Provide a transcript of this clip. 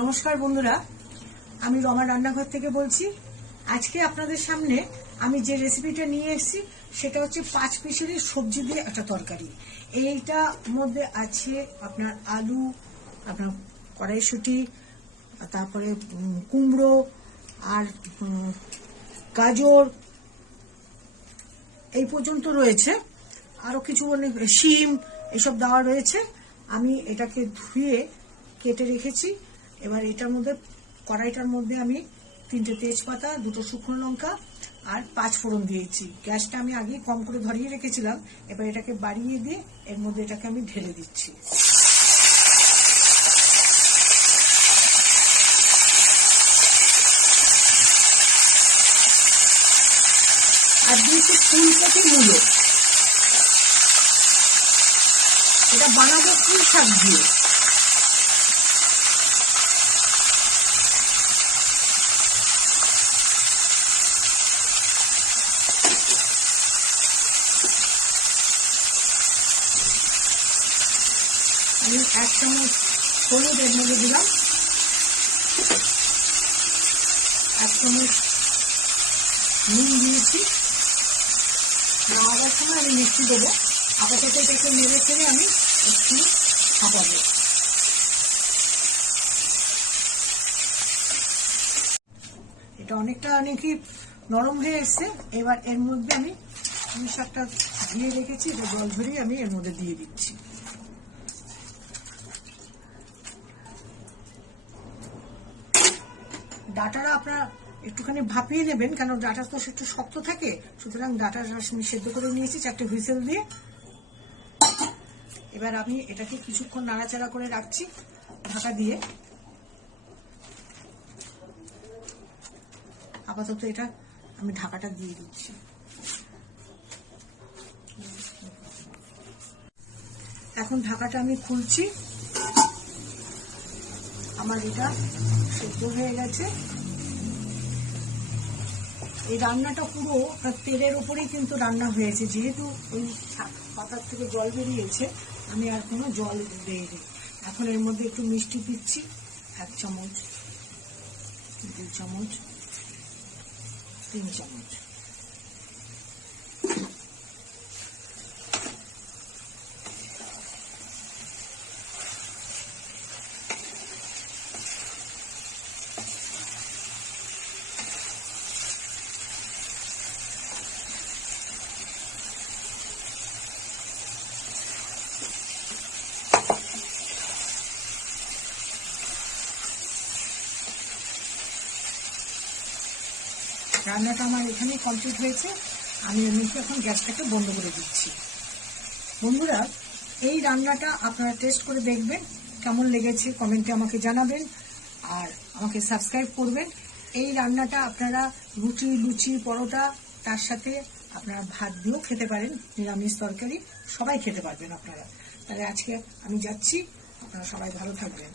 নমস্কার বন্ধুরা, আমি রমা রান্নাঘর থেকে বলছি। আজকে আপনাদের সামনে আমি যে রেসিপিটা নিয়ে এসেছি সেটা হচ্ছে 5 পিসের সবজি দিয়ে একটা তরকারি। এইটা মধ্যে আছে আপনার আলু, আপনার কড়াইশুঁটি, তারপরে কুমড়ো আর গাজর, এই পর্যন্ত রয়েছে। আরো কিছু শিম এসব দেওয়া রয়েছে। আমি এটাকে ধুয়ে কেটে রেখেছি। এবার এটার মধ্যে কড়াইটার মধ্যে আমি 3টে তেজপাতা, 2টো শুকনো লঙ্কা আর 5 ফোড়ন দিয়েছি। গ্যাসটা আমি আগে কম করে ধরিয়ে রেখেছিলাম। এবার এটাকে বাড়িয়ে দিয়ে এর মধ্যে এটাকে আমি ঢেলে দিচ্ছি। আর দিয়েছি ফুলকপি মূলো। এটা বানাবো পুঁই শাক দিয়ে। আমি 1 চামচ হলুদ এর মধ্যে দিলাম, 1 চামচ নুন দিয়েছি। নামাবার সময় আমি মিষ্টি দেবো। আপাতত এটাকে নেড়ে ফেলে আমি একটু ভাপাবো। এটা অনেকই নরম হয়ে এসছে। এবার এর মধ্যে আমি পুঁই শাকটা দিয়ে রেখেছি, এটা জল ভরিয়ে আমি এর মধ্যে দিয়ে দিচ্ছি। ডাটাটা আপনারা একটুখানি ভাপিয়ে নেবেন, কেন ডাটা তো একটু শক্ত থাকে। সুতরাং ডাটা আমি সেদ্ধ করে নিয়েছি 4টে হুইসেল দিয়ে। এবার আমি এটাকে কিছুক্ষণ নাড়াচাড়া করে রাখছি ঢাকা দিয়ে। আপাতত এটা আমি ঢাকাটা দিয়ে দিচ্ছি। এখন ঢাকাটা আমি খুলছি। আমার এটা সেদ্ধ হয়ে গেছে। এই রান্নাটা পুরো তেলের উপরেই কিন্তু রান্না হয়েছে। যেহেতু ওই পাতার থেকে জল বেরিয়েছে, আমি আর কোনো জল দিইনি। এখন এর মধ্যে একটু মিষ্টি দিচ্ছি, 1 চামচ, 2 চামচ, 3 চামচ। রান্নাটা আমার এখানেই কমপ্লিট হয়েছে। আমি এমনিতে এখন গ্যাসটাকে বন্ধ করে দিচ্ছি। বন্ধুরা, এই রান্নাটা আপনারা টেস্ট করে দেখবেন, কেমন লেগেছে কমেন্টে আমাকে জানাবেন আর আমাকে সাবস্ক্রাইব করবেন। এই রান্নাটা আপনারা রুটি, লুচি, পরোটা, তার সাথে আপনারা ভাত দিয়েও খেতে পারেন। নিরামিষ তরকারি সবাই খেতে পারবেন আপনারা। তাহলে আজকে আমি যাচ্ছি, আপনারা সবাই ভালো থাকবেন।